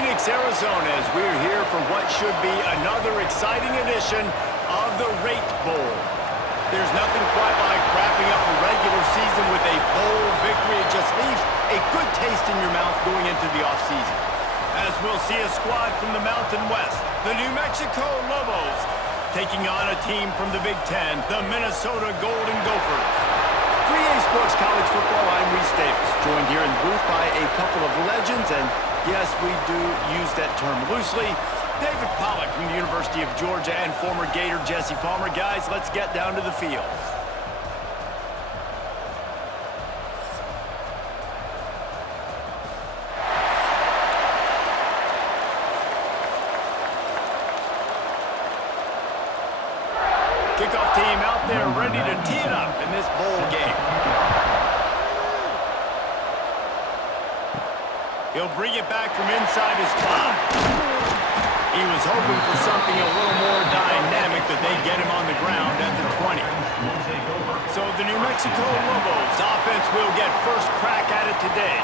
Phoenix, Arizona, as we're here for what should be another exciting edition of the Rate Bowl. There's nothing quite like wrapping up a regular season with a bowl victory. It just leaves a good taste in your mouth going into the offseason. As we'll see a squad from the Mountain West, the New Mexico Lobos, taking on a team from the Big Ten, the Minnesota Golden Gophers. For EA Sports College Football, I'm Reese Davis, joined here in the booth by a couple of legends, and yes, we do use that term loosely. David Pollack from the University of Georgia and former Gator Jesse Palmer. Guys, let's get down to the field. Kickoff team out there ready to tee it up in this bowl game. He'll bring it back from inside his spot. He was hoping for something a little more dynamic, but they get him on the ground at the 20. So the New Mexico Lobos offense will get first crack at it today.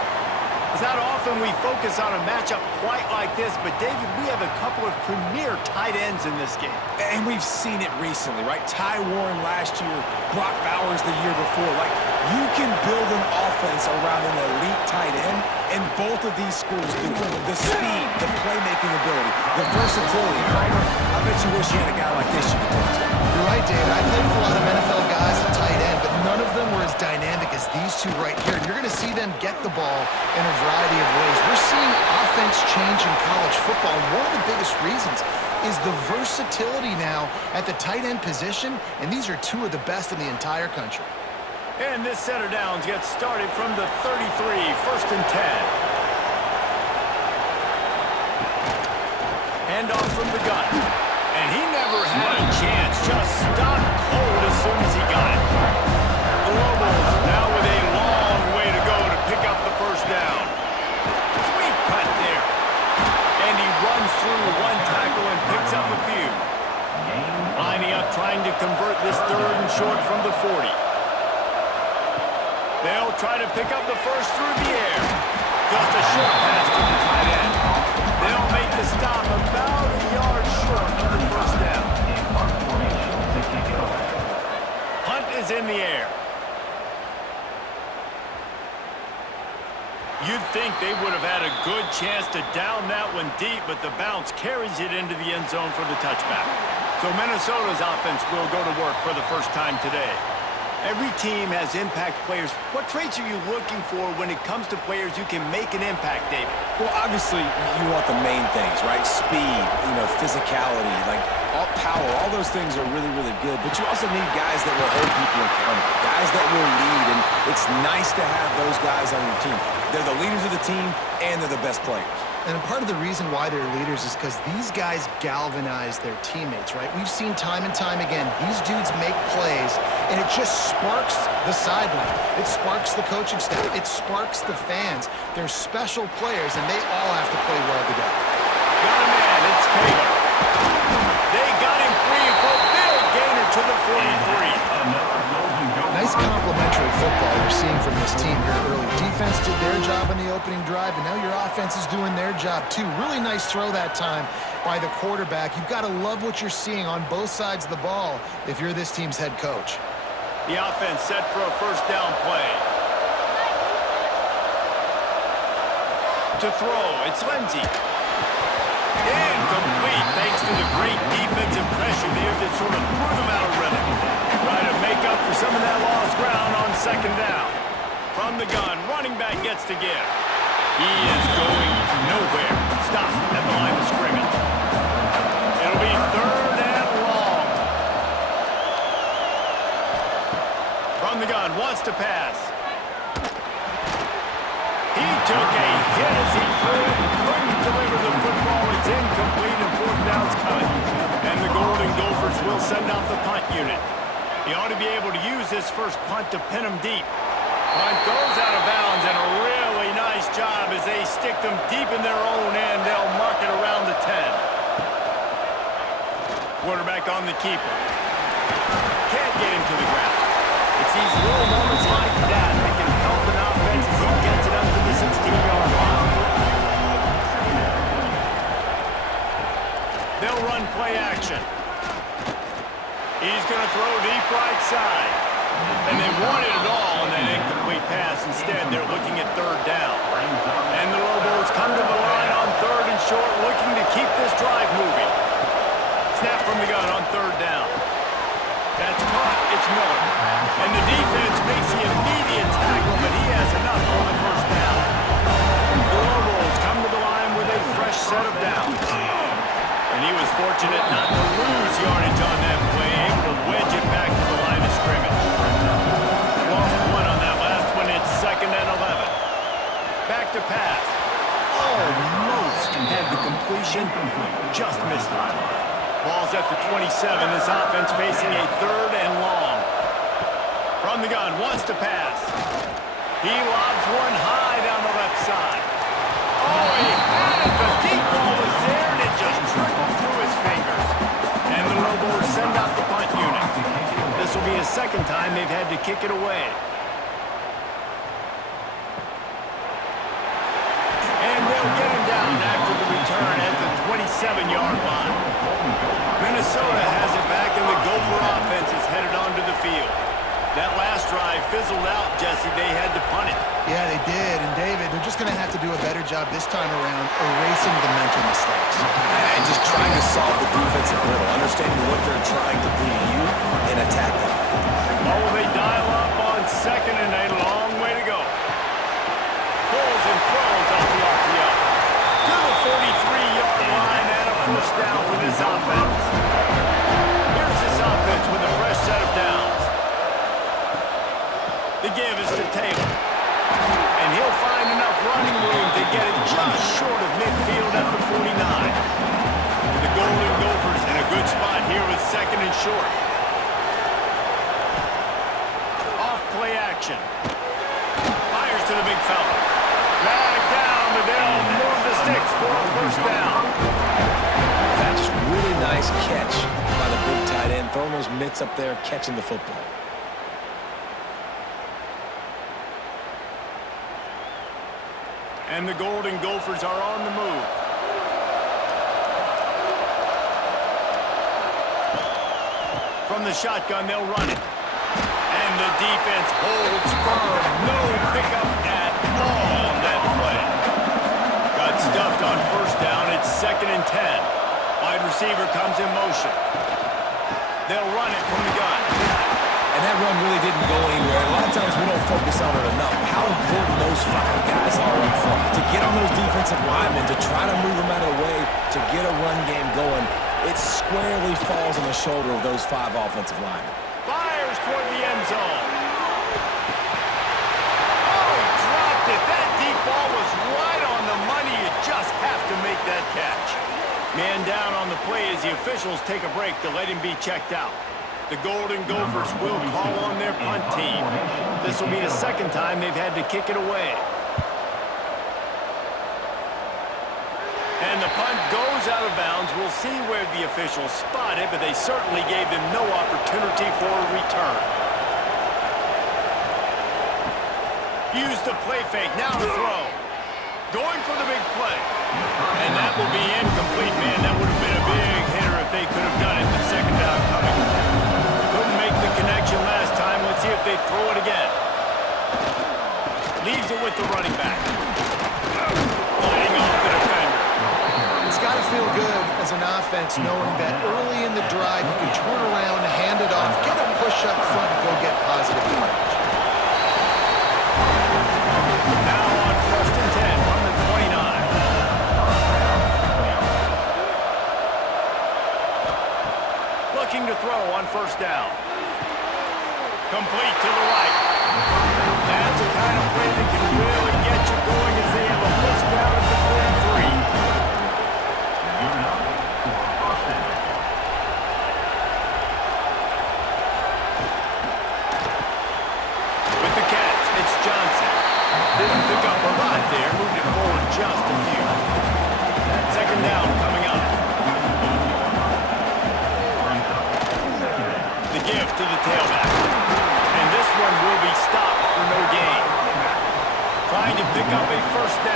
It's not often we focus on a matchup quite like this, but David, we have a couple of premier tight ends in this game. And we've seen it recently, right? Ty Warren last year, Brock Bowers the year before. Like, you can build an offense around an elite tight end, and both of these schools do. The speed, the playmaking ability, the versatility. Kramer, I bet you wish you had a guy like this you could talk to. You're right, David. I played with a lot of NFL guys at tight end, but none of them were as dynamic as these two right here. And you're going to see them get the ball in a variety of ways. We're seeing offense change in college football. One of the biggest reasons is the versatility now at the tight end position, and these are two of the best in the entire country. And this set of downs gets started from the 33, 1st and 10. Handoff from the gun. And he never had a chance. Just stopped cold as soon as he got it. The Lobos now with a long way to go to pick up the first down. Sweet cut there. And he runs through one tackle and picks up a few. Lining up trying to convert this 3rd and short from the 40. They'll try to pick up the first through the air. Just a short pass to the tight end. They'll make the stop about a yard short of the first down. Punt is in the air. You'd think they would have had a good chance to down that one deep, but the bounce carries it into the end zone for the touchback. So Minnesota's offense will go to work for the first time today. Every team has impact players. What traits are you looking for when it comes to players who can make an impact, David? Well, obviously, you want the main things, right? Speed, physicality, like all power. All those things are really, really good. But you also need guys that will hold people accountable, guys that will lead. And it's nice to have those guys on your team. They're the leaders of the team, and they're the best players. And part of the reason why they're leaders is because these guys galvanize their teammates, right? We've seen time and time again, these dudes make plays, and it just sparks the sideline. It sparks the coaching staff. It sparks the fans. They're special players, and they all have to play well together. Got a man, it's Taylor. They got him free for a big gainer to the 43. Nice complimentary football we're seeing from this team here early. Defense did their job in the opening drive, and now your offense is doing their job too. Really nice throw that time by the quarterback. You've got to love what you're seeing on both sides of the ball if you're this team's head coach. The offense set for a first down play. To throw, it's Lindsey. Incomplete thanks to the great defensive pressure there that sort of threw them out of rhythm. Trying to make up for some of that lost ground on 2nd down. From the gun, running back gets to give. He is going nowhere. Stop at the line of scrimmage. It'll be 3rd and long. From the gun, wants to pass. He took a hit as he couldn't deliver the football. It's incomplete and 4th down's coming. And the Golden Gophers will send out the punt unit. He ought to be able to use this first punt to pin them deep. Punt goes out of bounds, and a really nice job as they stick them deep in their own end. They'll mark it around the 10. Quarterback on the keeper. Can't get him to the ground. It's these little moments like that that can help an offense as he gets it up to the 16-yard line. They'll run play action. He's going to throw deep right side. And they wanted it all on that incomplete pass. Instead, they're looking at third down. And the Lobos come to the line on third and short, looking to keep this drive moving. Snap from the gun on third down. That's caught. It's Miller. And the defense makes the immediate tackle, but he has enough on the first down. The Lobos come to the line with a fresh set of downs. And he was fortunate not to lose yardage on that play, able to wedge it back to the line of scrimmage. Lost one on that last one. It's 2nd and 11. Back to pass. Almost had the completion. Just missed it. Ball's at the 27. This offense facing a 3rd and long. From the gun, wants to pass. He lobs one high down the left side. Oh, he had it. The deep ball was there, and it just trickled through his fingers. And the Lobos send out the punt unit. This will be a 2nd time they've had to kick it away. And they'll get him down after the return at the 27-yard line. Minnesota has it back, and the Gopher offense is headed onto the field. That last drive fizzled out, Jesse. They had to punt it. Yeah, they did. And, David, they're just going to have to do a better job this time around erasing the mental mistakes. And just trying to solve the defensive riddle, understanding what they're trying to do to you and attack them. Oh, they dial up on 2nd and a long way to go. Pulls and throws off the RPO. To the 43-yard line and a first down for this offense. Here's this offense with a fresh set of downs. The give is to Taylor. And he'll find enough running room to get it just short of midfield at the 49. The Golden Gophers in a good spot here with 2nd and short. Off play action. Fires to the big fella. Dragged down, but they'll move the sticks for a first down. That's really nice catch by the big tight end, throwing those mitts up there, catching the football. And the Golden Gophers are on the move. From the shotgun, they'll run it. And the defense holds firm. No pickup at all on that play. Got stuffed on first down. It's 2nd and 10. Wide receiver comes in motion. They'll run it from the gun. And that run really didn't go anywhere. A lot of times we don't focus on it enough. How important those 5 guys are up front. To get on those defensive linemen, to try to move them out of the way, to get a run game going, it squarely falls on the shoulder of those 5 offensive linemen. Fires toward the end zone. Oh, he dropped it. That deep ball was right on the money. You just have to make that catch. Man down on the play as the officials take a break to let him be checked out. The Golden Gophers will call on their punt team. This will be the 2nd time they've had to kick it away. And the punt goes out of bounds. We'll see where the officials spot it, but they certainly gave them no opportunity for a return. Use the play fake. Now to throw. Going for the big play. And that will be incomplete, man. That would have been a big hitter if they could have done it. The 2nd down coming. Couldn't make the connection last time. Let's see if they throw it again. Leaves it with the running back. Fighting off the defender. It's got to feel good as an offense knowing that early in the drive you can turn around, hand it off, get a push up front, and go get positive yardage. Now on 1st and 10 from the 29. Looking to throw on first down. Complete to the right. That's the kind of play that can really get you going as they have a first down at the 43. With the catch, it's Johnson. Didn't pick up a lot there, moved it forward just a few. 2nd down coming up. The give to the tailback. And this one will be stopped for no gain. Trying to pick up a first down.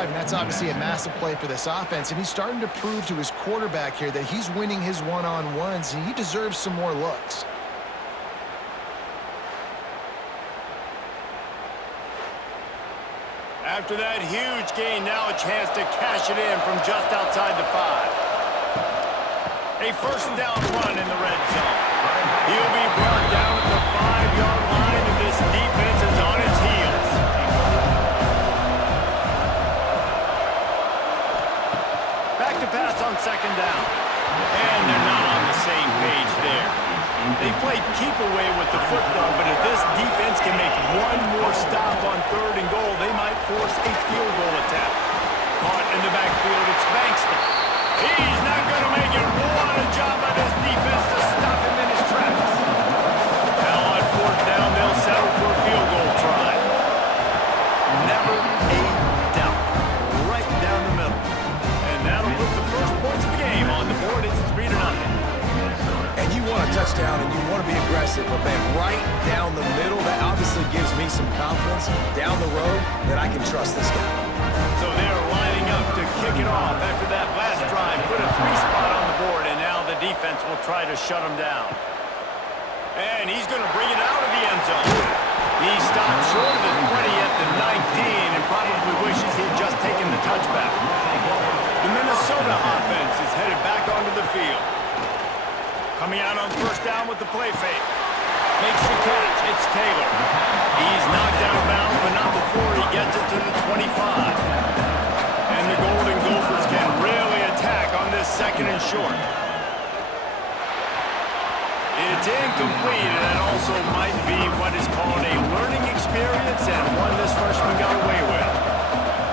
drive, and that's obviously a massive play for this offense, and he's starting to prove to his quarterback here that he's winning his one-on-ones, and he deserves some more looks. After that huge gain, now a chance to cash it in from just outside the 5. A first down run in the red zone. He'll be brought down at the 5-yard line, and this defense is on its heels. Back to pass on second down. And they're not on the same page there. They played keep away with the football, but if this defense can make one more stop on 3rd and goal, they might force a field goal attempt. Caught in the backfield, it's Bankston. He's not going to make it. What a job by this defense to stop him in his tracks. Now on 4th down, they'll settle for a field goal try. Never a doubt. Right down the middle. And that'll put the first points of the game on the board. It's 3-0. And you want a touchdown and you want to be aggressive, but man, right down the middle, that obviously gives me some confidence down the road that I can trust this guy. So they're lining up to kick it off after that last drive. Put a 3-spot on the board, and now the defense will try to shut him down. And he's going to bring it out of the end zone. He stopped short of the 20 at the 19 and probably wishes he'd just taken the touchback. The Minnesota offense is headed back onto the field. Coming out on first down with the play fake. Makes the catch. It's Taylor. He's knocked out of bounds, but not before he gets it to the 25. And the Golden Gophers can really attack on this 2nd and short. It's incomplete, and that also might be what is called a learning experience and one this freshman got away with.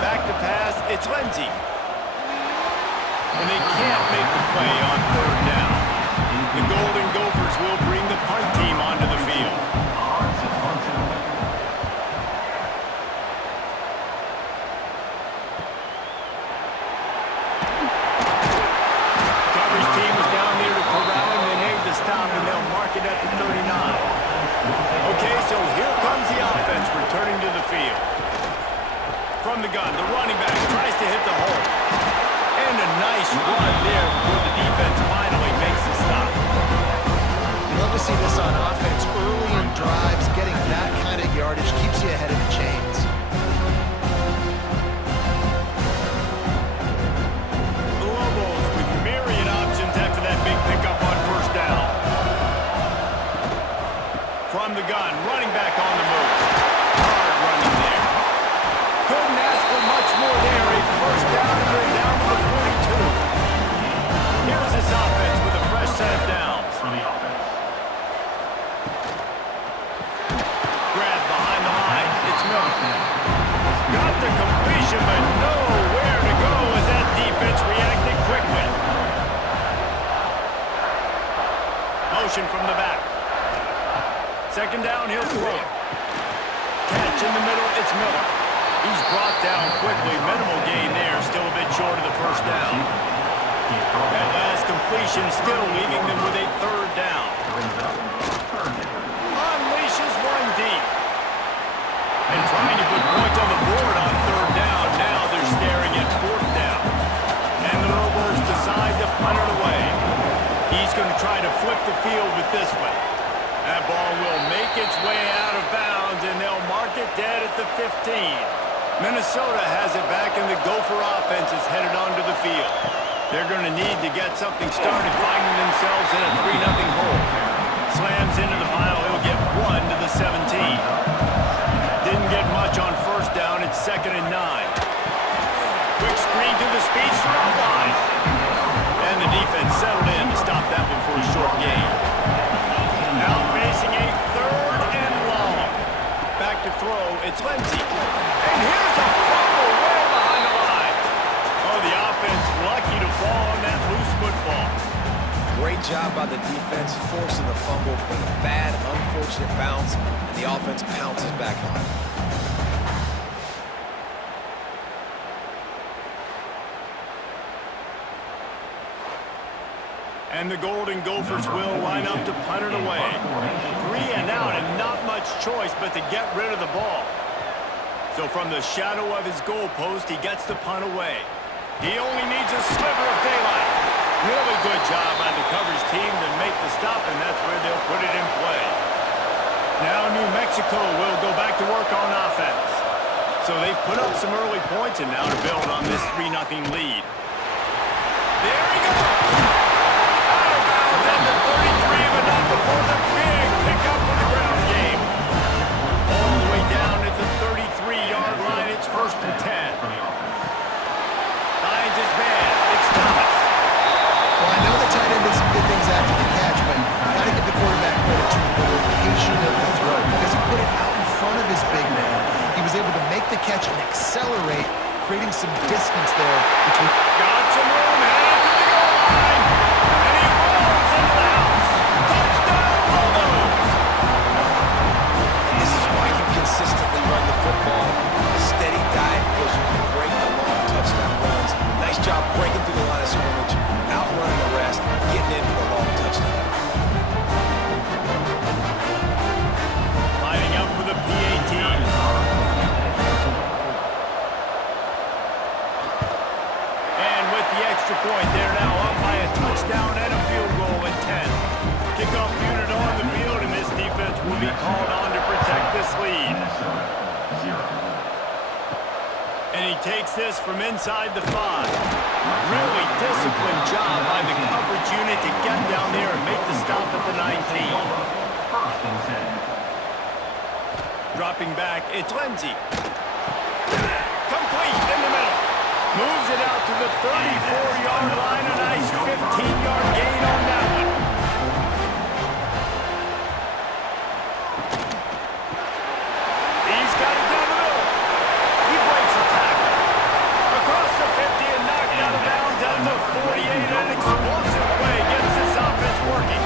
Back to pass, it's Lindsey. And they can't make the play on 3rd down. The Golden Gophers will bring the punt team onto the field. Coverage team was down there to corral him. They made the stop, and they'll mark it at the 39. Okay, so here comes the offense returning to the field. From the gun, the running back tries to hit the hole. And a nice run there before the defense finally makes the stop. Love to see this on offense. Early in drives, getting that kind of yardage keeps you ahead of the chains. The Lobos with myriad options after that big pickup on first down. From the gun, running back on the move. Hard running there. Couldn't ask for much more there. A first down, and they're down to the 42. Here's this offense with a fresh set of downs. Grab behind the line. It's Miller. Got the completion, but nowhere to go as that defense reacted quickly. Motion from the back. 2nd down, he'll throw it. Catch in the middle, it's Miller. He's brought down quickly. Minimal gain there, still a bit short of the first down. That last completion still leaving them with a 3rd down. Unleashes one deep. And trying to put points on the board on 3rd down. Now they're staring at 4th down. And the Lobos decide to punt it away. He's going to try to flip the field with this one. That ball will make its way out of bounds, and they'll mark it dead at the 15. Minnesota has it back, and the Gopher offense is headed onto the field. They're going to need to get something started, finding themselves in a 3-0 hole. Slams into the pile. He'll get 1 to the 17. Didn't get much on first down. It's 2nd and 9. Quick screen to the speedster online. And the defense settled in to stop that one for a short gain. Now facing a 3rd and long. Back to throw. It's Lindsey. And here's a fumble way behind the line. Oh, the offense lucky to fall on that loose football. Great job by the defense forcing the fumble, but a bad, unfortunate bounce, and the offense pounces back on it. And the Golden Gophers will line up to punt it away. 3 and out, and not much choice but to get rid of the ball. So from the shadow of his goalpost, he gets the punt away. He only needs a sliver of daylight. Really good job by the coverage team to make the stop, and that's where they'll put it in play. Now New Mexico will go back to work on offense. So they've put up some early points, and now to build on this 3-0 lead. There he goes! Out of bounds at the 33, but not before the big pickup for the ground game. All the way down at the 33-yard line, it's 1st and 10. Finds his man, it's Thomas. Well, I know the tight end did some good things after the catch, but got to give the quarterback credit to the location of the throw because he put it out in front of his big man. He was able to make the catch and accelerate, creating some distance there between. Got some room, headed to the goal line, and he rolls into the house. Touchdown, Bulldogs! This is why you consistently run the football. A steady diet because you can break the long touchdown runs. Nice job breaking through the line of scrimmage, outrunning the rest, getting in for the long touchdown. Lining up for the PAT. And with the extra point, they're now up by a touchdown and a field goal at 10. Kickoff unit on the field, and this defense will be called on to protect this lead. And he takes this from inside the 5. Really disciplined job by the coverage unit to get down there and make the stop at the 19. Dropping back, it's Lindsey. Complete in the middle. Moves it out to the 34-yard line. A nice 15-yard gain on that one. He's got it down the middle. He breaks a tackle. Across the 50 and knocked out of bounds at the 48. An explosive play gets this offense working.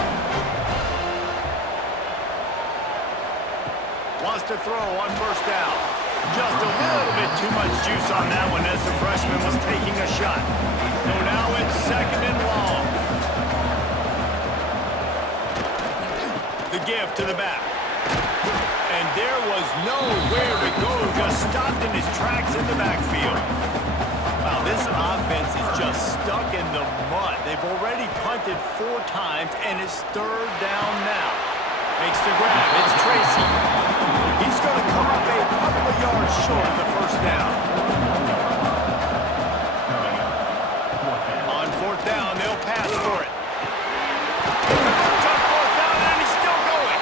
Wants to throw on 1st down. Just a little bit too much juice on that one as the freshman was taking a shot. So now it's 2nd and long. The give to the back. And there was nowhere to go. Just stopped in his tracks in the backfield. Wow, this offense is just stuck in the mud. They've already punted 4 times, and it's 3rd down now. Makes the grab. It's Tracy. He's going to come up a couple of yards short of the 1st down. On 4th down, they'll pass for it. Converts on 4th down, and he's still going.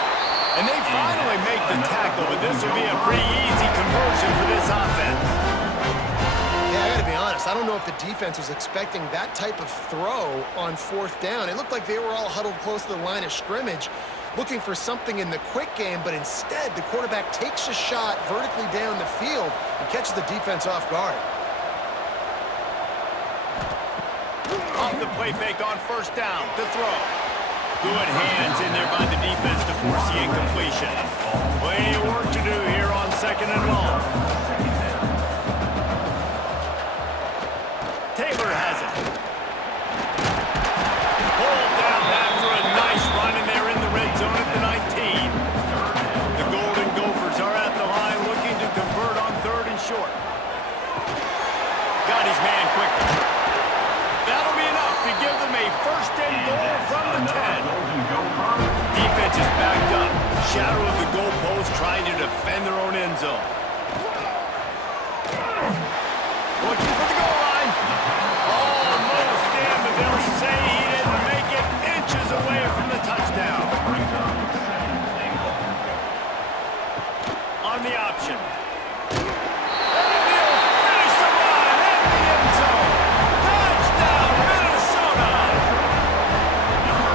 And they finally make the tackle, but this will be a pretty easy conversion for this offense. Yeah, I got to be honest. I don't know if the defense was expecting that type of throw on 4th down. It looked like they were all huddled close to the line of scrimmage, looking for something in the quick game, but instead the quarterback takes a shot vertically down the field and catches the defense off guard. Off the play fake on 1st down to throw. Good hands in there by the defense to force the incompletion. Plenty of work to do here on 2nd and long. Taylor has it. Pulled down after a nice run, and they're in the red zone at the 19. The Golden Gophers are at the line looking to convert on 3rd and short. Got his man quickly. That'll be enough to give them a 1st and goal from the 10. Defense is backed up. Shadow of the goalpost trying to defend their own end zone. Looking for the goal line. Almost in, but they'll say he didn't make it, inches away from the touchdown. On the option. And he'll finish the run at the end zone. Touchdown, Minnesota!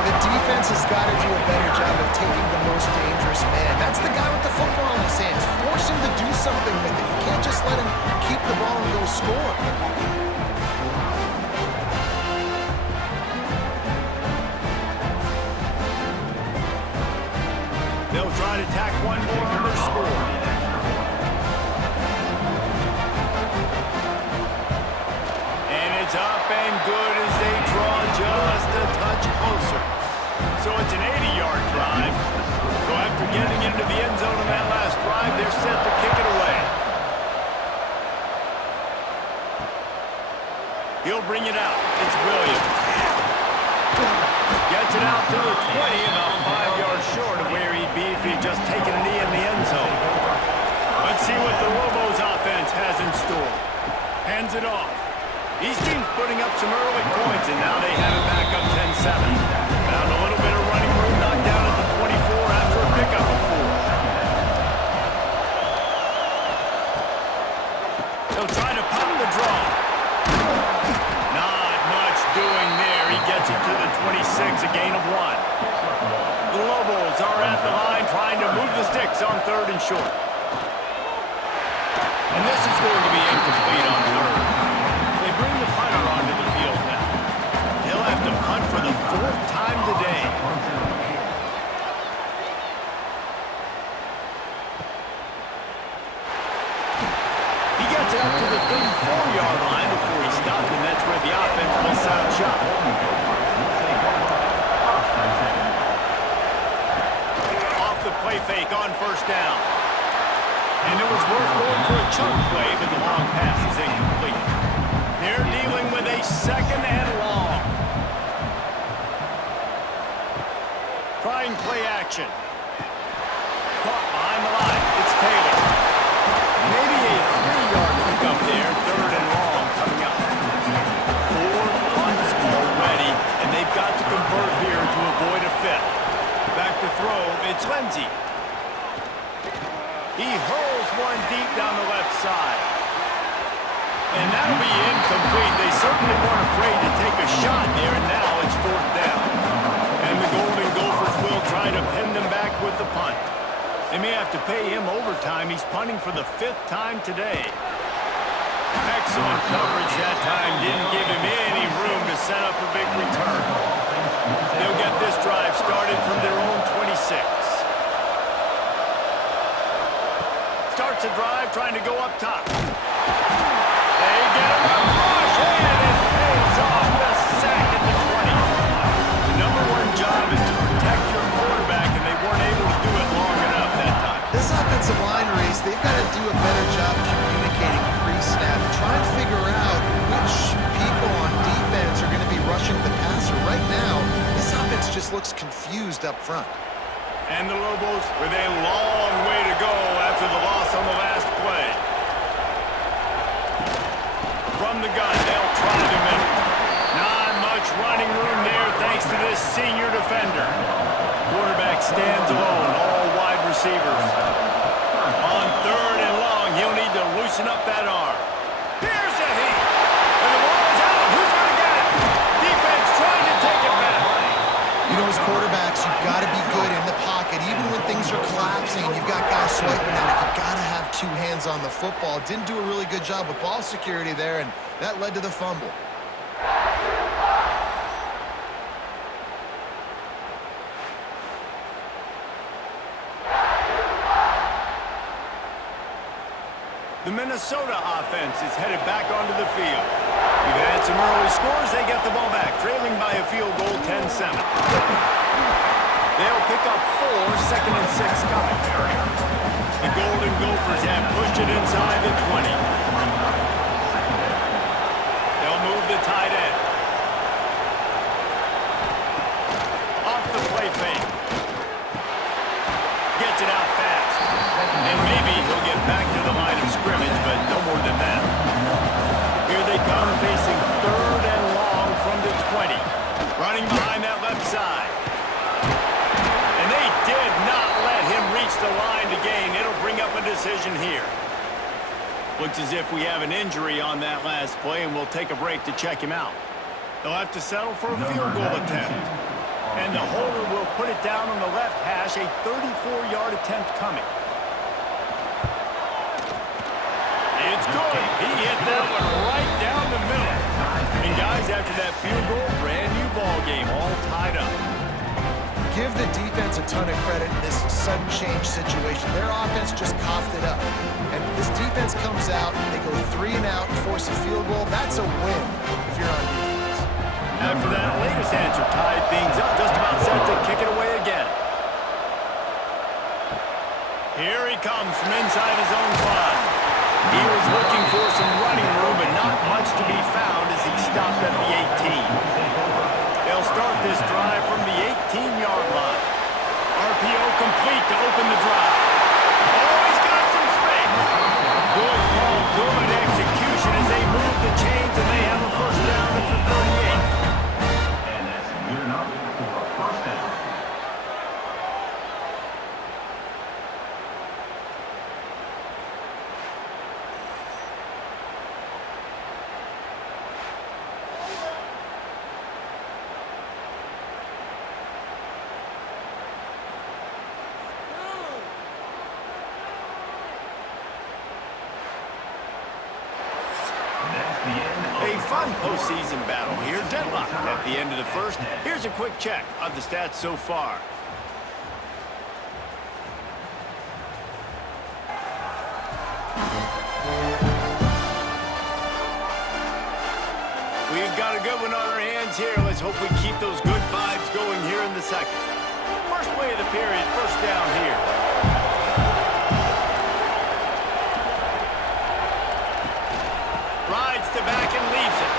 The defense has got to do a better job of taking the most dangerous man. That's the guy with the football in his hands. Force him to do something with it. You can't just let him keep the ball and go score. They'll try to tack one more on their score. And it's up and good as they draw just a touch closer. So it's an 80-yard drive. So after getting into the end zone on that last drive, they're set to kick it away. He'll bring it out. It's Williams. Gets it out to the 20, about 5 yards short of where he'd be if he'd just taken a knee in the end zone. Let's see what the Lobos offense has in store. Hands it off. These teams putting up some early points, and now they have it back up 10-7. Found a little bit of running room, knocked down at the 24 after a pickup of 4. They'll try to pop the draw. Not much doing there. He gets it to the 26, a gain of 1. The Lobos are at the line trying to move the sticks on 3rd and short. And this is going to be incomplete on 3rd. They bring the punter onto the field now. He'll have to punt for the 4th time today. He gets it up to the 34-yard line before he stopped, and that's where the offense will set up shop. Off the play fake on 1st down. And it was worth going for a chunk play, but the long pass is incomplete. They're dealing with a 2nd and long. Trying play action. Caught behind the line. It's Taylor. Maybe a 3-yard pickup there. 3rd and long coming up. 4 punts already, and they've got to convert here to avoid a 5th. Back to throw. It's Lindsey. He hurls one deep down the left side. And that'll be incomplete. They certainly weren't afraid to take a shot there, and now it's 4th down. And the Golden Gophers will try to pin them back with the punt. They may have to pay him overtime. He's punting for the 5th time today. Excellent coverage that time. Didn't give him any room to set up a big return. They'll get this drive started from their own 26. Starts a drive trying to go up top. They get him a rush, and it pays off the sack at the 20. The #1 job is to protect your quarterback, and they weren't able to do it long enough that time. This offensive line race, they've got to do a better job communicating pre-snap. Try and figure out which people on defense are going to be rushing the passer. Right now, this offense just looks confused up front. And the Lobos with a long way to go after the loss on the last play. From the gun, they'll try to min. Not much running room there thanks to this senior defender. Quarterback stands alone, all wide receivers. On 3rd and long, he'll need to loosen up that arm. Here's a heat. And the ball is out. Who's going to get it? Defense trying to take it back. You know, as quarterbacks, you've got to be good in the pocket. Even when things are collapsing, you've got guys swiping at it. You've got to have 2 hands on the football. Didn't do a really good job with ball security there, and that led to the fumble. The Minnesota offense is headed back onto the field. We've had some early scores. They get the ball back, trailing by a field goal 10-7. They'll pick up 4, 2nd and 6 coming. The Golden Gophers have pushed it inside the 20. They'll move the tight end. Off the play fake. Gets it out fast. And maybe he'll get back to the line of scrimmage, but no more than that. Here they come, facing 3rd and long from the 20. Running behind that left side. And they did not let him reach the line to gain. It'll bring up a decision here. Looks as if we have an injury on that last play, and we'll take a break to check him out. They'll have to settle for a field goal attempt. And the holder will put it down on the left hash, a 34-yard attempt coming. It's good. He hit that one right down the middle. And guys, after that field goal, brand new ball game, all tied up. Give the defense a ton of credit in this sudden change situation. Their offense just coughed it up. And this defense comes out, they go 3 and out, force a field goal. That's a win if you're on defense. After that latest answer tied things up, just about set to kick it away again. Here he comes from inside his own 5. He was looking for some running room, but not much to be found as he stopped A fun postseason battle here. Deadlock at the end of the first. Here's a quick check of the stats so far. We've got a good one on our hands here. Let's hope we keep those good vibes going here in the second. First play of the period, first down here. Rides to back and leaves it.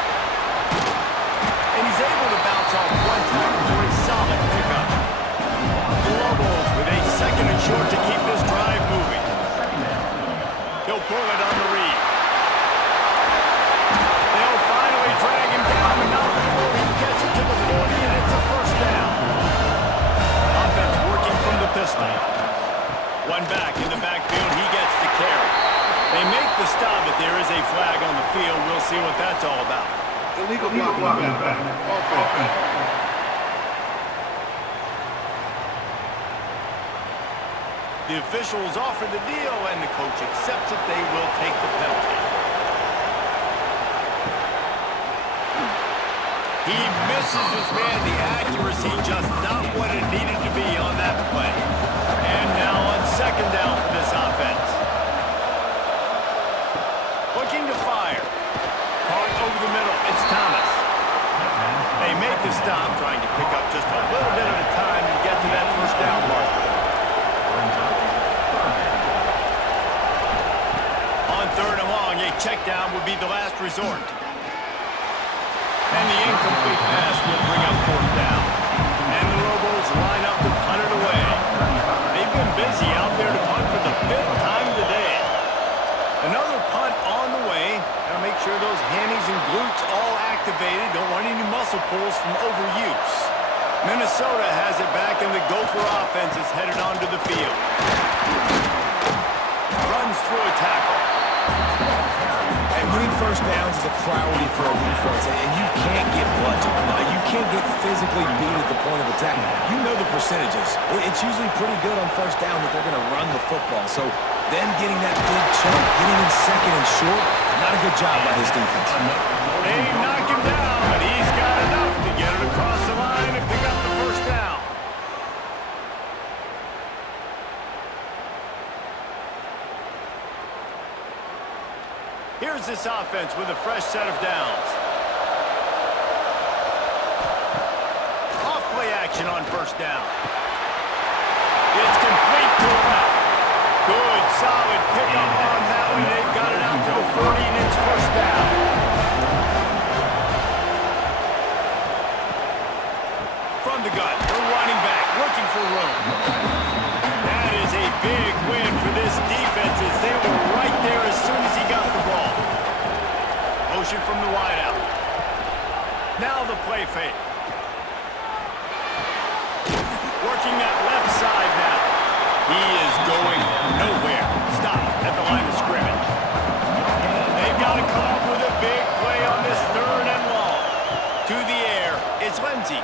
And he's able to bounce off one tackle for a solid pickup. The Lobos with a second and short to keep this drive moving. He'll pull it on the read. They'll finally drag him down, but not before he gets it to the 40, and it's a first down. Offense working from the pistol. One back in the backfield, he gets the carry. They make the stop, but there is a flag on the field. We'll see what that's all about. Illegal blocking back. Offense. The officials offer the deal, and the coach accepts it. They will take the penalty. He misses his man. The accuracy just not what it needed to be on that play. And now on second down for this offense. Looking to fire. Caught over the middle. It's Thomas. They make the stop, trying to pick up just a little bit at a time to get to that first down marker. On third and long, a check down would be the last resort. And the incomplete pass will bring up fourth down. And the Lobos line up to punt it away. They've been busy out there to punt for the fifth time today. Another punt on the way. Gotta make sure those hammies and glutes all activated. Don't want any muscle pulls from overuse. Minnesota has it back, and the Gopher offense is headed onto the field. Runs through a tackle. And winning first downs is a priority for a defense, and you can't get bludgeoned. You can't get physically beat at the point of attack. You know the percentages. It's usually pretty good on first down that they're going to run the football. So them getting that big chunk, getting in second and short, not a good job by this defense. They knock him down, but he's got enough to get it across the line and pick up the first down. Here's this offense with a fresh set of downs. Off play action on first down. It's complete to the left. Good, solid pickup on that one. They've got it out to the 40, and it's first down. From the gun, the running back looking for room. That is a big win for this defense as they were right there as soon as he got the ball. Motion from the wideout. Now the play fake. Working that left side now. He is going nowhere. Stop at the line of scrimmage. They've got to come up with a big play on this third and long. To the air, it's Lindsey.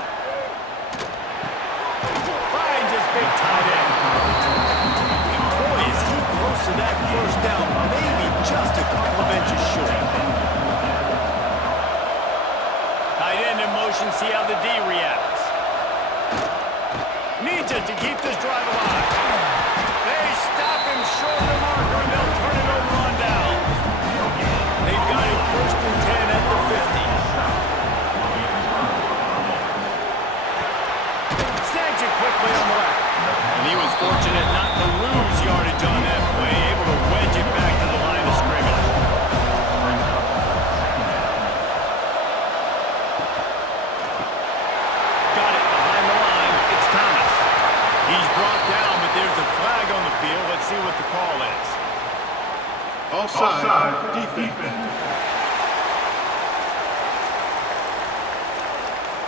Finds his big tight end. And boy, is he close to that first down. Maybe just a couple of inches short. Tight end in motion, see how the D reacts. Needs it to keep this drive alive. They stop him short of the marker, and they'll turn it over on downs. They've got it first and 10 at the 50. Snags it quickly on the left. And he was fortunate not to lose yardage on that play, able to wedge it back to the line of scrimmage. Got it behind the line. It's Thomas. He's brought down, but there's a flag on the field. Let's see what the call is. Offside. Defense.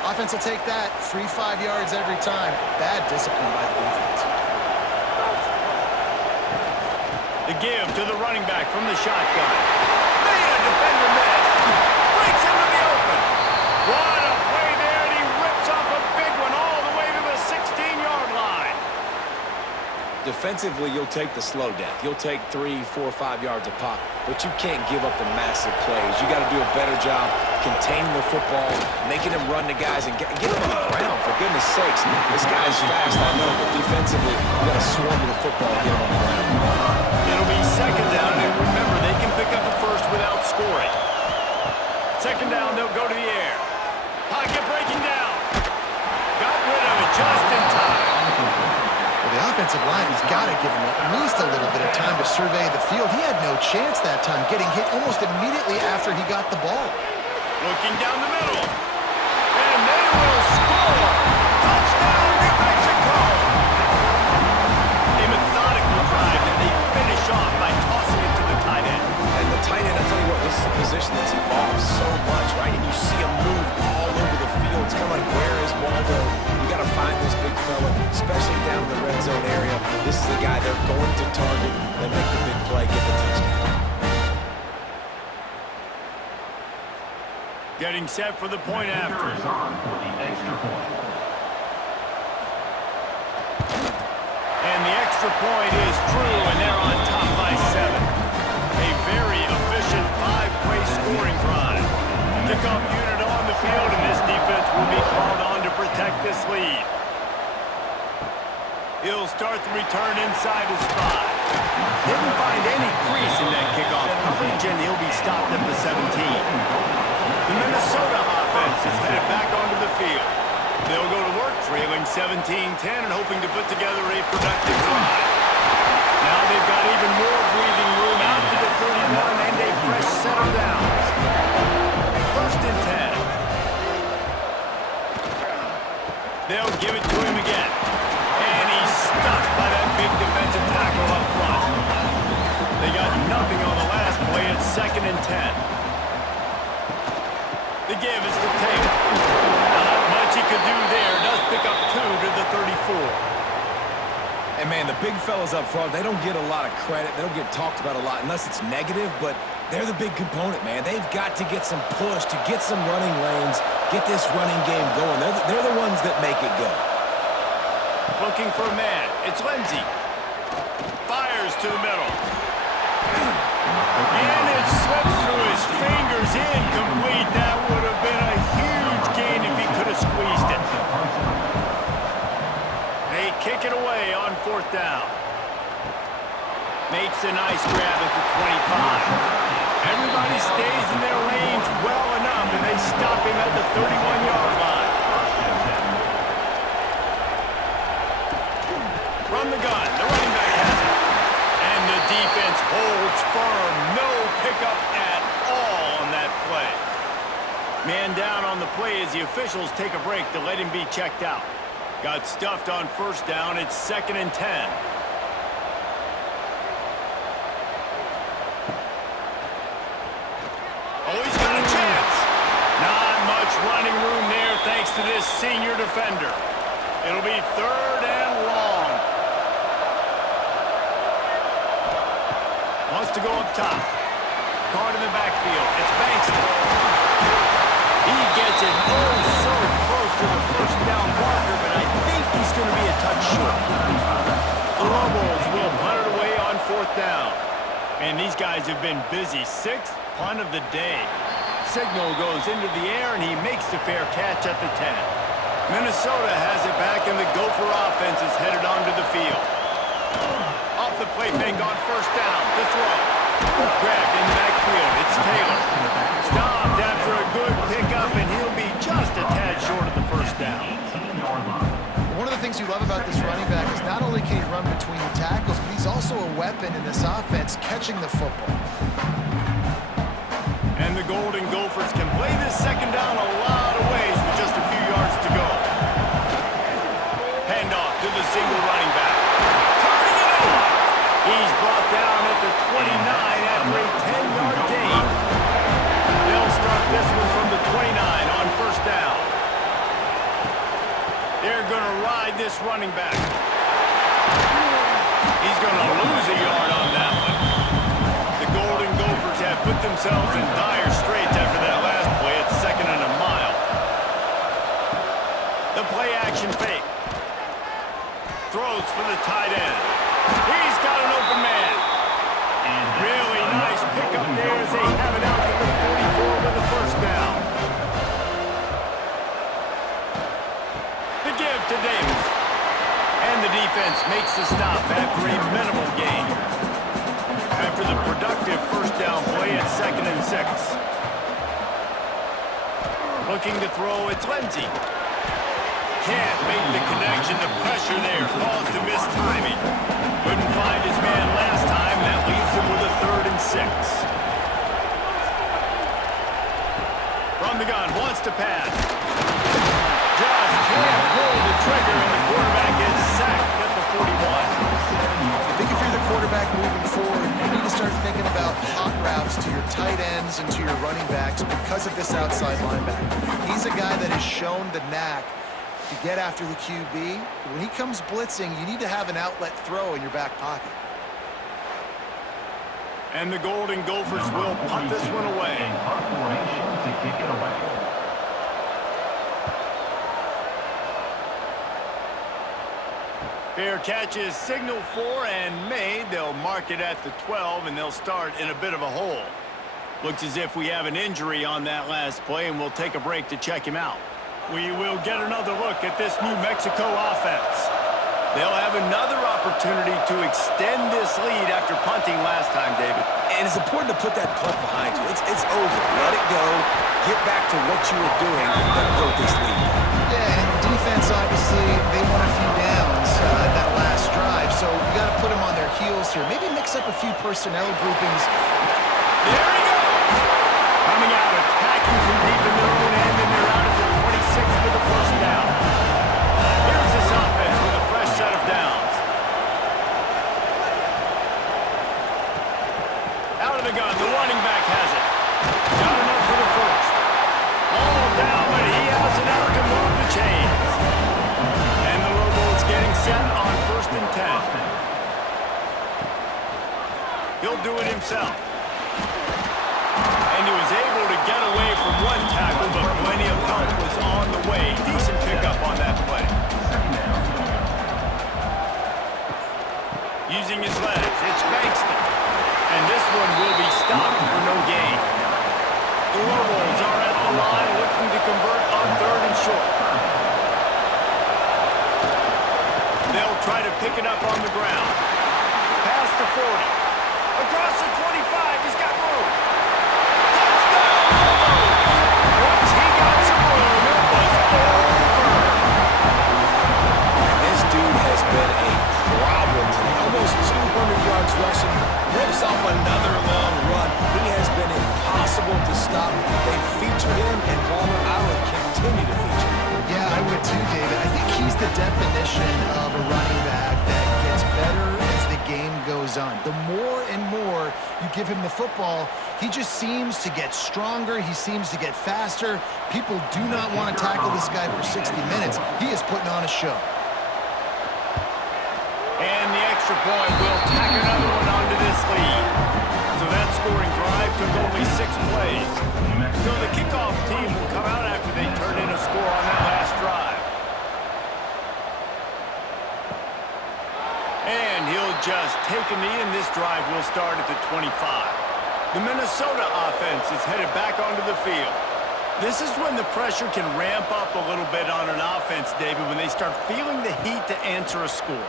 Offense will take that. 3-5 yards every time. Bad discipline by the defense. The give to the running back from the shotgun. Made a defender miss. Breaks into the open. What a play there, and he rips off a big one all the way to the 16-yard line. Defensively, you'll take the slow death. You'll take 3, 4, 5 yards a pop, but you can't give up the massive plays. You got to do a better job containing the football, making him run to guys, and get him on the ground, for goodness sakes. This guy's fast, I know, but defensively, you got to swarm to the football and get him on the ground. It'll be second down, and remember, they can pick up a first without scoring. Second down, they'll go to the air. Pocket breaking down. Got rid of it just in time. Well, the offensive line has got to give him at least a little bit of time to survey the field. He had no chance that time, getting hit almost immediately after he got the ball. Looking down the middle. And they will score. Touchdown, New Mexico. A methodical drive that they finish off by tossing it to the tight end. And the tight end, I tell you what, this is a position that's evolved so much, right? And you see him move all over the field. It's kind of like, where is Waldo? You got to find this big fella, especially down in the red zone area. This is the guy they're going to target and make the big play, get the touchdown. Getting set for the point after. Kicker is on for the extra point. And the extra point is true, and they're on top by 7. A very efficient 5-play scoring drive. Kickoff unit on the field, and this defense will be called on to protect this lead. He'll start the return inside his 5. Didn't find any crease in that kickoff coverage, and he'll be stopped at the 17. The Minnesota offense is headed back onto the field. They'll go to work trailing 17-10 and hoping to put together a productive drive. Now they've got even more breathing room out to the 31 and a fresh set of downs. First and 10. They'll give it to him again. And he's stuffed by that big defensive tackle up front. They got nothing on the last play. It's second and 10. The give is to Taylor. Not much he could do there. Does pick up 2 to the 34. And, man, the big fellas up front, they don't get a lot of credit. They don't get talked about a lot unless it's negative, but they're the big component, man. They've got to get some push, to get some running lanes, get this running game going. They're the ones that make it go. Looking for a man. It's Lindsey. Fires to the middle. And it slips through his fingers, incomplete. That would have been a huge gain if he could have squeezed it. They kick it away on 4th down. Makes a nice grab at the 25. Everybody stays in their lanes well enough, and they stop him at the 31-yard line. From the gun, the running back has it. And the defense holds firm. No pickup at all on that play. Man down on the play as the officials take a break to let him be checked out. Got stuffed on 1st down. It's second and 10. Oh, he's got a chance. Not much running room there thanks to this senior defender. It'll be 3rd and long. Wants to go up top. Caught in the backfield. It's Bankston. He gets it oh so close to the 1st down marker, but I think he's going to be a touch short. The Lobos will punt it away on 4th down. And these guys have been busy. 6th punt of the day. Signal goes into the air, and he makes the fair catch at the 10. Minnesota has it back, and the Gopher offense is headed onto the field. Off the play fake on 1st down. The throw. Grabbed in the backfield. It's Taylor. Stopped after a good pickup, and he'll be just a tad short of the 1st down. One of the things you love about this running back is not only can he run between the tackles, but he's also a weapon in this offense catching the football. And the Golden Gophers can play this 2nd down a lot of ways with just a few yards to go. Handoff to the single running back. Turning it over. He's brought down at the 29 after a 10-yard gain. They'll start this one from the 29 on 1st down. They're going to ride this running back. He's going to lose a yard on that one. The Golden Gophers have put themselves in dire straits after that last play. It's 2nd and a mile. The play action fake. Throws for the tight end. He's got an open man. Really nice pickup there as they have it out to the 44 with a first down. The give to Davis. And the defense makes the stop after a minimal gain. After the productive first down play at 2nd and 6. Looking to throw, it's Lindsey. Can't make the connection. The pressure there caused a missed timing. Couldn't find his man last time. That leaves him with a 3rd and 6. From the gun, wants to pass. Just can't pull the trigger, and the quarterback is sacked at the 41. I think if you're the quarterback moving forward, you need to start thinking about hot routes to your tight ends and to your running backs because of this outside linebacker. He's a guy that has shown the knack to get after the QB. When he comes blitzing, you need to have an outlet throw in your back pocket. And the Golden Gophers will punt this one away. In punt formation to kick it away. Fair catch is signaled for and made. They'll mark it at the 12, and they'll start in a bit of a hole. Looks as if we have an injury on that last play, and we'll take a break to check him out. We will get another look at this New Mexico offense. They'll have another opportunity to extend this lead after punting last time, David. And it's important to put that punt behind you. It's over. Let it go. Get back to what you were doing and build this lead. Yeah, and defense, obviously, they won a few downs that last drive, so you got to put them on their heels here. Maybe mix up a few personnel groupings. There he goes! Coming out, attacking from deep in their own end, and they're out at the 26 with the first down. Here's this offense with a fresh set of downs. Out of the gun, the running back has it. Got enough for the first. All down, but he has enough to move the chains. And the Lobos getting set on 1st and 10. He'll do it himself. And he was able to get away from one tackle, but plenty of help was on the way. Decent pickup on that play. Using his legs, it's Bankston. And this one will be stopped for no gain. The Lobos are at the line looking to convert on 3rd and short. They'll try to pick it up on the ground. Past the 40. Across the 25, he's got room. Touchdown, Lobos! Once he got some room, it was over. This dude has been a problem today. Almost 200 yards rushing. Rips off another long run. He has been impossible to stop. They featured him, and Palmer, I would continue to feature him. Yeah, I would too, David. I think he's the definition of a running back that gets better as the game goes on. The more and more you give him the football, he just seems to get stronger. He seems to get faster. People do not want to tackle this guy for 60 minutes. He is putting on a show. And the extra point will tack another one onto this lead. So that scoring drive took only 6 plays. So the kickoff team will come out after they turn in a score on that last drive. And he'll just take a knee, and this drive will start at the 25. The Minnesota offense is headed back onto the field. This is when the pressure can ramp up a little bit on an offense, David, when they start feeling the heat to answer a score.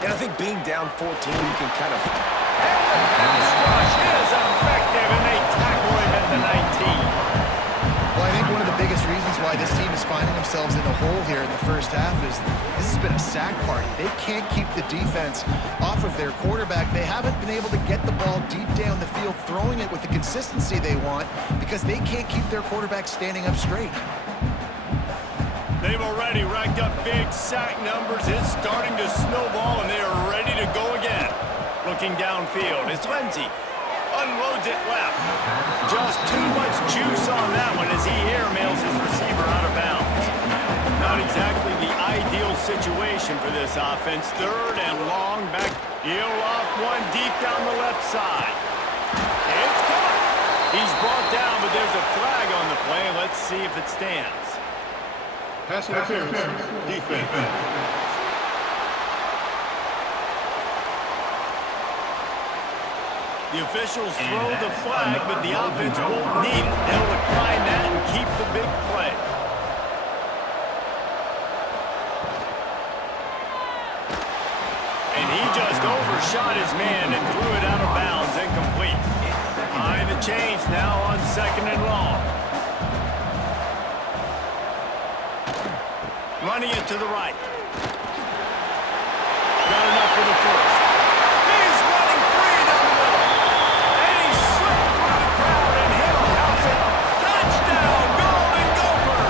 And I think being down 14, you can kind of... And the pass rush is effective, and they tackle him at the 19. Well, I think one of the biggest reasons why this team is finding themselves in a hole here in the first half is this has been a sack party. They can't keep the defense off of their quarterback. They haven't been able to get the ball deep down the field, throwing it with the consistency they want because they can't keep their quarterback standing up straight. They've already racked up big sack numbers. It's starting to snowball, and they are ready to go again. Looking downfield, it's Lindsey. Unloads it left. Just too much juice on that one as he airmails his receiver out of bounds. Not exactly the ideal situation for this offense. 3rd and long back. He'll loft one deep down the left side. It's caught. He's brought down, but there's a flag on the play. Let's see if it stands. Pass interference, defense. The officials throw the flag, but the offense won't need it. They'll decline that and keep the big play. And he just overshot his man and threw it out of bounds, incomplete. Behind the chains now on 2nd and long. Running it to the right. Got enough for the first. He's running free down the middle. And he slipped through the crowd, and he'll house it. Touchdown, Golden Gopher!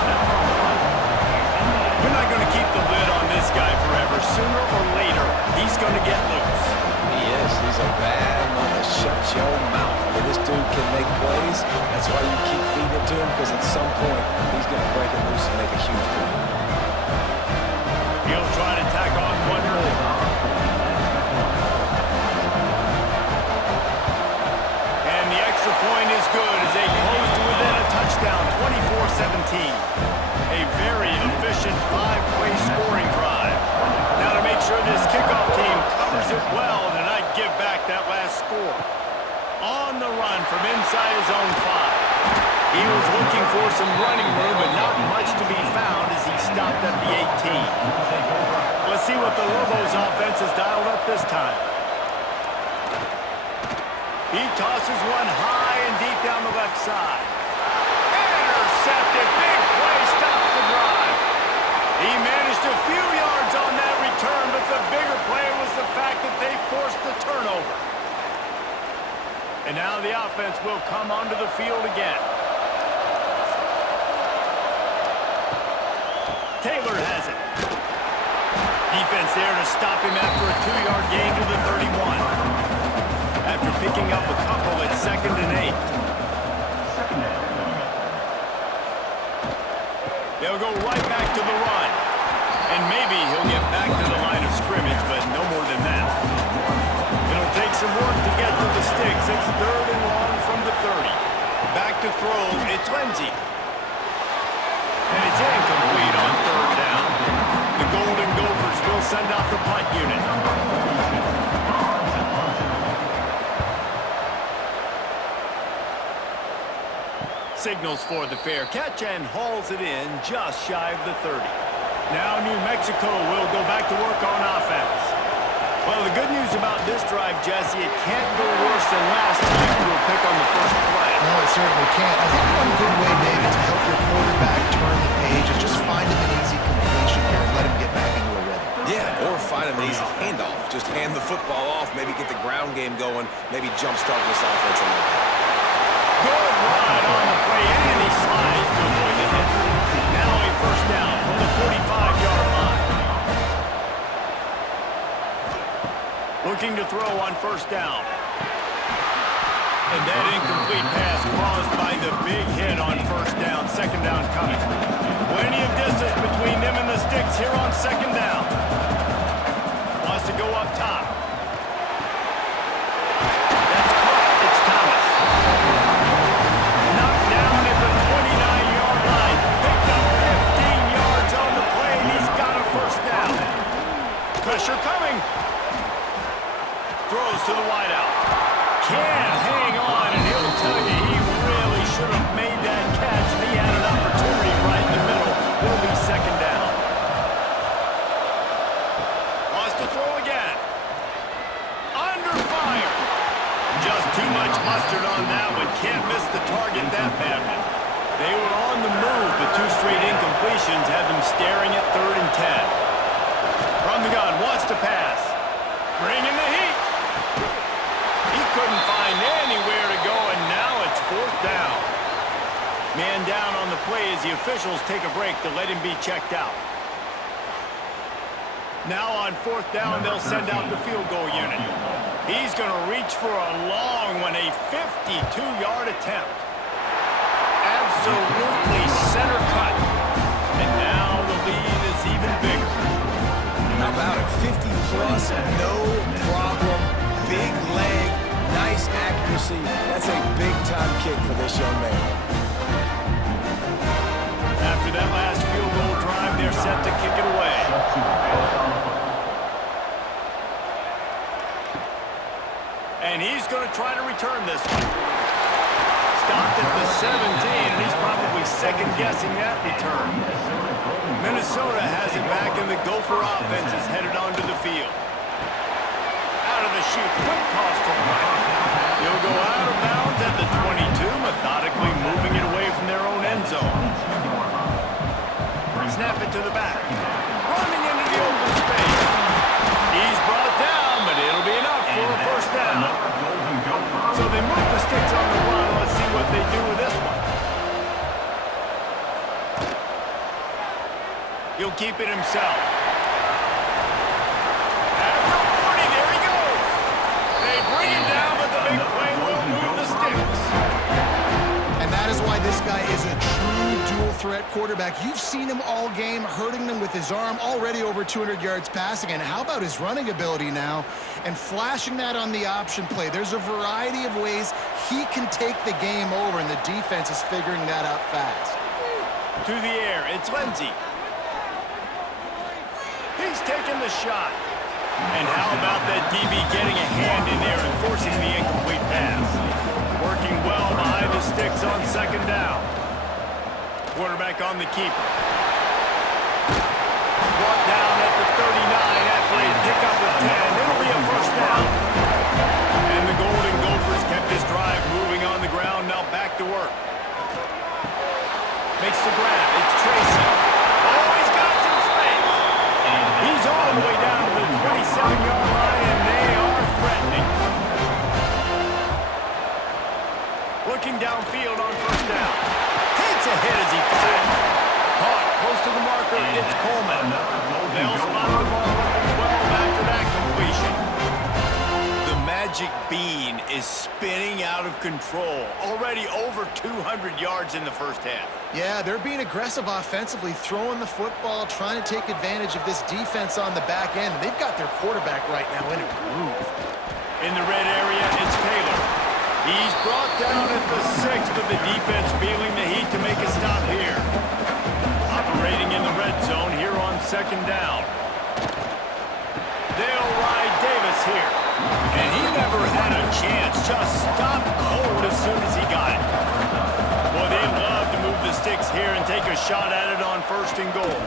You're not going to keep the lid on this guy forever. Sooner or later, he's going to get loose. He is. He's a bad mother. Shut your mouth. I mean, this dude can make plays. That's why you keep feeding it to him, because at some point, he's going to break it loose and make a huge play. He'll try to tack on one more. And the extra point is good as they close to within a touchdown, 24-17. A very efficient 5-play scoring drive. Now to make sure this kickoff team covers it well, and I'd give back that last score. On the run from inside his own 5. He was looking for some running room, but not much to be found as he stopped at the 18. Let's see what the Lobos offense has dialed up this time. He tosses one high and deep down the left side. Intercepted. Big play stops the drive. He managed a few yards on that return, but the bigger play was the fact that they forced the turnover. And now the offense will come onto the field again. Taylor has it. Defense there to stop him after a 2-yard gain to the 31. After picking up a couple at 2nd and 8. They'll go right back to the run. And maybe he'll get back to the line of scrimmage, but no more than that. It'll take some work to get to the sticks. It's 3rd and long from the 30. Back to throw, it's Lindsey. And it's incomplete on 3rd down. The Golden Gophers will send out the punt unit. Signals for the fair catch and hauls it in just shy of the 30. Now New Mexico will go back to work on offense. Well, the good news about this drive, Jesse, it can't go worse than last time through a pick on the first play. No, it certainly can't. I think one good way, David, to help your quarterback turn the page is just find him an easy completion here and let him get back into a rhythm. Yeah, or find an easy handoff. Just hand the football off, maybe get the ground game going, maybe jumpstart this offense a little bit. Good ride on the play, and he slides to avoid the hit. Now a first down from the 45-yard line. Looking to throw on first down. And that incomplete pass caused by the big hit on first down. 2nd down coming. Plenty of distance between them and the sticks here on 2nd down. Wants to go up top. That's caught. It's Thomas. Knocked down at the 29-yard line. Picked up 15 yards on the play, and he's got a first down. Pressure coming. Throws to the wideout. Can't hang on, and he'll tell you he really should have made that catch, and he had an opportunity right in the middle. It'll be 2nd down. Wants to throw again. Under fire. Just too much mustard on that one. Can't miss the target that badly. They were on the move, but 2 straight incompletions had them staring at 3rd and 10. From the gun, wants to pass. Bringing the heat. He couldn't find anywhere to go, and now it's 4th down. Man down on the play as the officials take a break to let him be checked out. Now on 4th down, they'll send out the field goal unit. He's going to reach for a long one, a 52-yard attempt. Absolutely center cut. And now the lead is even bigger. How about it? 50-plus, no problem. Big leg, nice accuracy. That's a big-time kick for this young man. After that last field goal drive, they're set to kick it away. And And he's going to try to return this one. Stopped at the 17, and he's probably second-guessing that return. Minnesota has it back, and the Gopher offense is headed onto the field. Out of the chute, quick toss to the right. He'll go out of bounds at the 22, methodically moving it away from their own end zone. Snap it to the back. Running into the open space. He's brought down, but it'll be enough for a first down. So they move the sticks on the run. Let's see what they do with this one. He'll keep it himself. At the 40, there he goes. They bring him down, but the big play will move the sticks. And that is why this guy is a true dual-threat quarterback. You've seen him all game, hurting them with his arm, already over 200 yards passing. And how about his running ability now? And flashing that on the option play. There's a variety of ways he can take the game over, and the defense is figuring that out fast. To the air, it's Lindsey. He's taking the shot. And how about that DB getting a hand in there and forcing the incomplete pass? Working well behind the sticks on second down. Quarterback on the keeper. Brought down at the 39 after a pickup of 10. It'll be a first down. And the Golden Gophers kept this drive moving on the ground. Now back to work. Makes the grab. It's Tracy. Oh, he's got some space. He's all the way down to the 27-yard line, and they are threatening. Looking downfield on first down. Takes a hit as he fires. Caught close to the marker. It's Coleman. They'll spot the ball at the 12 after that completion. The magic bean is spinning out of control. Already over 200 yards in the first half. Yeah, they're being aggressive offensively, throwing the football, trying to take advantage of this defense on the back end. And they've got their quarterback right now in a groove. In the red area, it's Taylor. He's brought down at the 6, but the defense feeling the heat to make a stop here. Operating in the red zone here on second down. They'll ride Davis here. And he never had a chance. Just stopped cold as soon as he got it. Boy, they'd love to move the sticks here and take a shot at it on first and goal.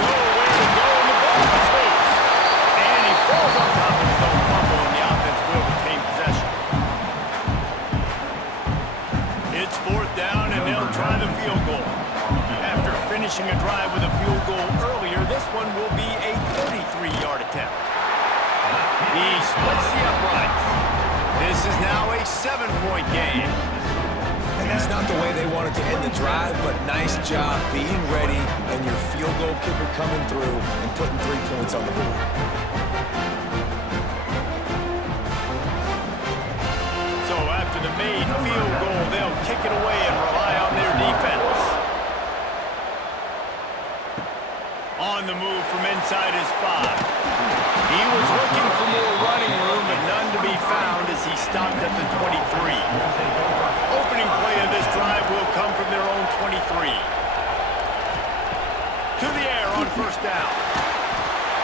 Nowhere to go, and the ball is loose. And he falls on top of his own fumble, and the offense will retain possession. It's fourth down, and they'll try the field goal. After finishing a drive with a field goal earlier, this one will be a 33-yard attempt. He splits the uprights. This is now a 7-point game. And that's not the way they wanted to end the drive, but nice job being ready and your field goal kicker coming through and putting 3 points on the board. So after the made field goal, they'll kick it away and rely on their defense. On the move from inside his 5. He was looking for more running room, but none to be found as he stopped at the 23. Opening play of this drive will come from their own 23. To the air on first down.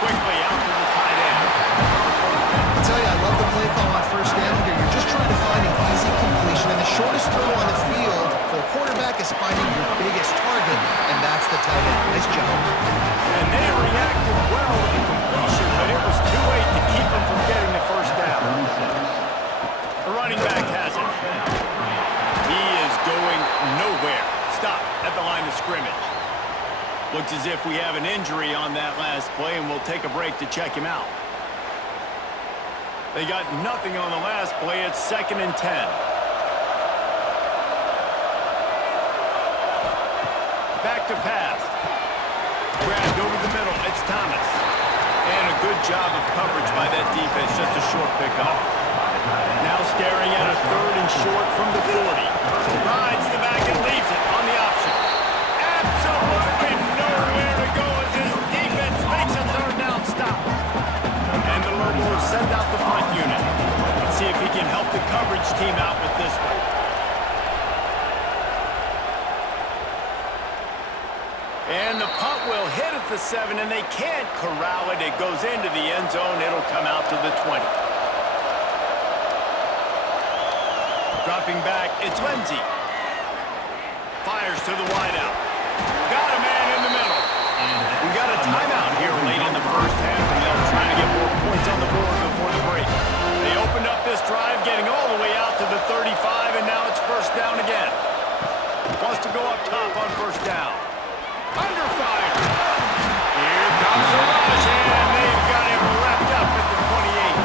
Quickly out to the tight end. I tell you, I love the play call on first down here. You're just trying to find an easy completion, and the shortest throw on the field for a quarterback is finding your biggest target, and that's the tight end. Nice job. And they reacted well to the completion, but it was too late to keep them from getting the first down. The running back has it. He is going nowhere. Stop at the line of scrimmage. Looks as if we have an injury on that last play, and we'll take a break to check him out. They got nothing on the last play. It's 2nd and 10. Back to pass. Grabbed over the middle. It's Thomas. And a good job of coverage by that defense. Just a short pickup. Now staring at a 3rd and short from the 40. Rides the back and leaves it on the option. Absolutely nowhere to go as his defense makes a 3rd down stop. And the Lobos send out the punt unit. Let's see if he can help the coverage team out with this one. And the punt will hit at the 7, and they can't corral it. It goes into the end zone. It'll come out to the 20. Dropping back, it's Lindsey. Fires to the wideout. Got a man in the middle. We got a timeout here late in the first half, and they'll try to get more points on the board before the break. They opened up this drive, getting all the way out to the 35, and now it's first down again. Wants to go up top on first down. Under fire. Here comes Elijah, and they've got him wrapped up at the 28.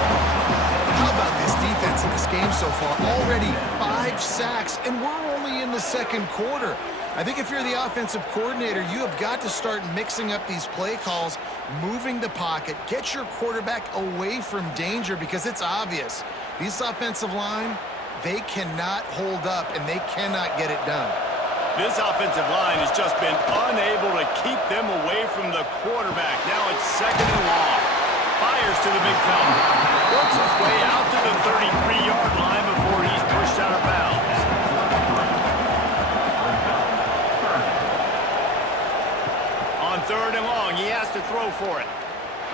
How about this defense in this game so far? Already 5 sacks, and we're only in the second quarter. I think if you're the offensive coordinator, you have got to start mixing up these play calls, moving the pocket, get your quarterback away from danger, because it's obvious. This offensive line, they cannot hold up, and they cannot get it done. This offensive line has just been unable to keep them away from the quarterback. Now it's second and long. Fires to the big fella. Works his way out to the 33-yard line before he's pushed out of bounds. On third and long, he has to throw for it.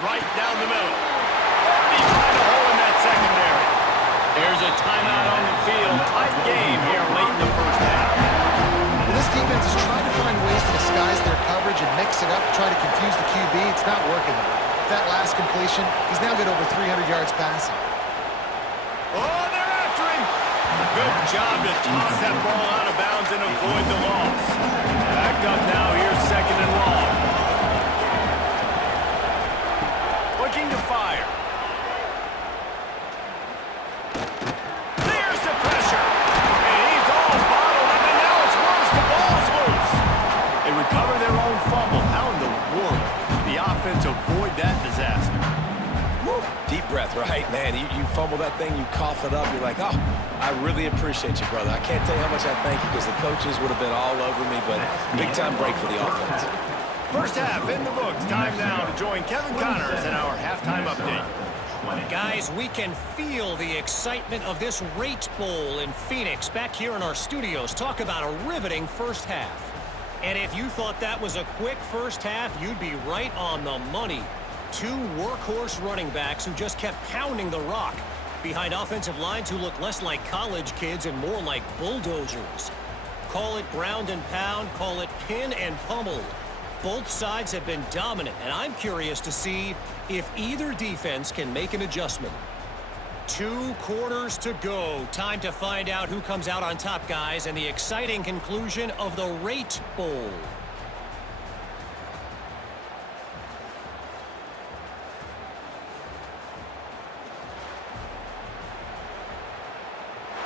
Right down the middle. Already trying to hole in that secondary. There's a timeout on the field. Tight game here late in the first half. This defense is trying to find ways to disguise their coverage and mix it up to try to confuse the QB. It's not working. That last completion, he's now got over 300 yards passing. Oh, they're after him. Good job to toss that ball out of bounds and avoid the loss. Back up now, here's second and long. Looking to fire. There's the pressure. And he's all bottled up, and now it's worse. The ball's loose. They recover their own fumble. How in the world did the offense avoid that disaster? Woo. Deep breath, right? Man, you fumble that thing, you cough it up, you're like, oh, I really appreciate you, brother. I can't tell you how much I thank you, because the coaches would have been all over me, but big-time break for the offense. First half in the books. Time now to join Kevin Connors in our halftime update. Guys, we can feel the excitement of this Rate Bowl in Phoenix back here in our studios. Talk about a riveting first half. And if you thought that was a quick first half, you'd be right on the money. 2 workhorse running backs who just kept pounding the rock behind offensive lines who look less like college kids and more like bulldozers. Call it ground and pound, call it pin and pummel. Both sides have been dominant, and I'm curious to see if either defense can make an adjustment. 2 quarters to go. Time to find out who comes out on top, guys, and the exciting conclusion of the Rate Bowl.